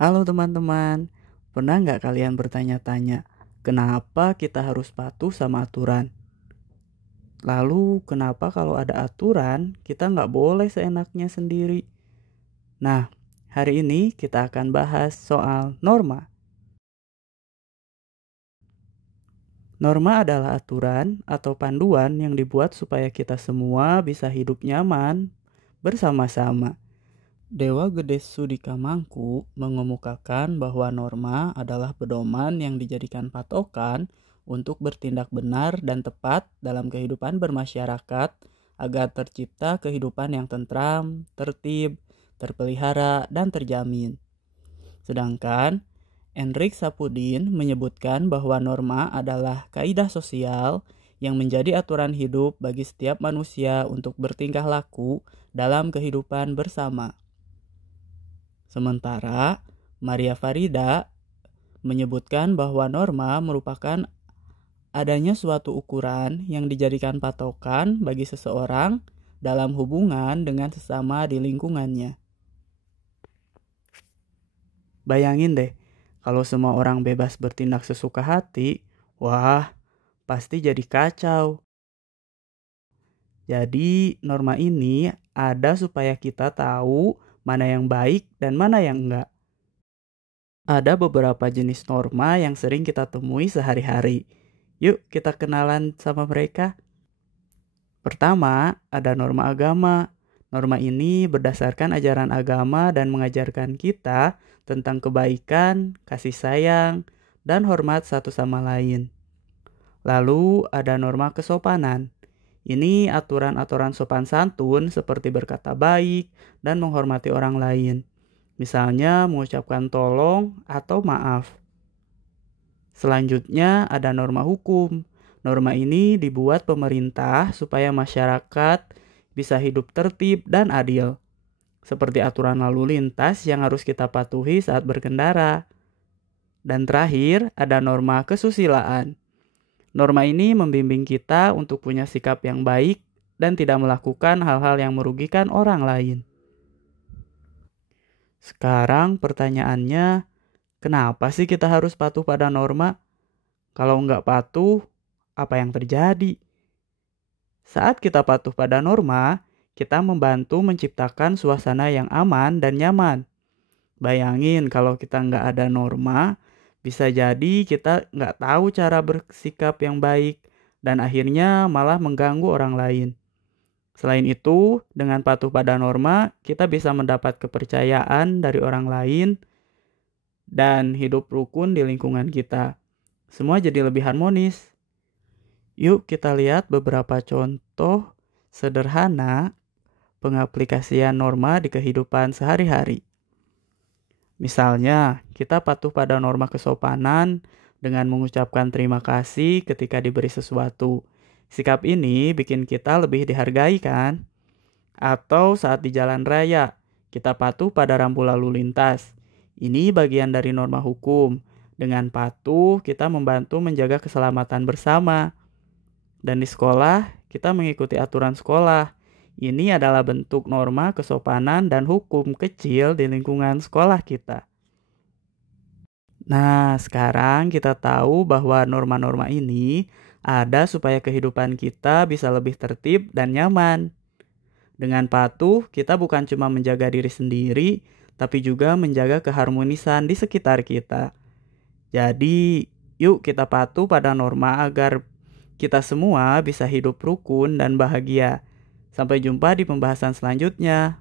Halo teman-teman, pernah nggak kalian bertanya-tanya, kenapa kita harus patuh sama aturan? Lalu kenapa kalau ada aturan, kita nggak boleh seenaknya sendiri? Nah, hari ini kita akan bahas soal norma. Norma adalah aturan atau panduan yang dibuat supaya kita semua bisa hidup nyaman bersama-sama. Dewa Gede Sudika Mangku mengemukakan bahwa norma adalah pedoman yang dijadikan patokan untuk bertindak benar dan tepat dalam kehidupan bermasyarakat agar tercipta kehidupan yang tentram, tertib, terpelihara, dan terjamin. Sedangkan Enrik Sapudin menyebutkan bahwa norma adalah kaidah sosial yang menjadi aturan hidup bagi setiap manusia untuk bertingkah laku dalam kehidupan bersama. Sementara Maria Farida menyebutkan bahwa norma merupakan adanya suatu ukuran yang dijadikan patokan bagi seseorang dalam hubungan dengan sesama di lingkungannya. Bayangin deh, kalau semua orang bebas bertindak sesuka hati, wah, pasti jadi kacau. Jadi norma ini ada supaya kita tahu mana yang baik dan mana yang enggak. Ada beberapa jenis norma yang sering kita temui sehari-hari. Yuk kita kenalan sama mereka. Pertama, ada norma agama. Norma ini berdasarkan ajaran agama dan mengajarkan kita tentang kebaikan, kasih sayang, dan hormat satu sama lain. Lalu ada norma kesopanan. Ini aturan-aturan sopan santun seperti berkata baik dan menghormati orang lain. Misalnya mengucapkan tolong atau maaf. Selanjutnya ada norma hukum. Norma ini dibuat pemerintah supaya masyarakat bisa hidup tertib dan adil. Seperti aturan lalu lintas yang harus kita patuhi saat berkendara. Dan terakhir ada norma kesusilaan. Norma ini membimbing kita untuk punya sikap yang baik dan tidak melakukan hal-hal yang merugikan orang lain. Sekarang pertanyaannya, kenapa sih kita harus patuh pada norma? Kalau nggak patuh, apa yang terjadi? Saat kita patuh pada norma, kita membantu menciptakan suasana yang aman dan nyaman. Bayangin kalau kita nggak ada norma, bisa jadi kita nggak tahu cara bersikap yang baik dan akhirnya malah mengganggu orang lain. Selain itu, dengan patuh pada norma, kita bisa mendapat kepercayaan dari orang lain dan hidup rukun di lingkungan kita. Semua jadi lebih harmonis. Yuk kita lihat beberapa contoh sederhana pengaplikasian norma di kehidupan sehari-hari. Misalnya, kita patuh pada norma kesopanan dengan mengucapkan terima kasih ketika diberi sesuatu. Sikap ini bikin kita lebih dihargai kan? Atau saat di jalan raya, kita patuh pada rambu lalu lintas. Ini bagian dari norma hukum. Dengan patuh, kita membantu menjaga keselamatan bersama. Dan di sekolah, kita mengikuti aturan sekolah. Ini adalah bentuk norma kesopanan dan hukum kecil di lingkungan sekolah kita. Nah, sekarang kita tahu bahwa norma-norma ini ada supaya kehidupan kita bisa lebih tertib dan nyaman. Dengan patuh, kita bukan cuma menjaga diri sendiri, tapi juga menjaga keharmonisan di sekitar kita. Jadi, yuk kita patuh pada norma agar kita semua bisa hidup rukun dan bahagia. Sampai jumpa di pembahasan selanjutnya.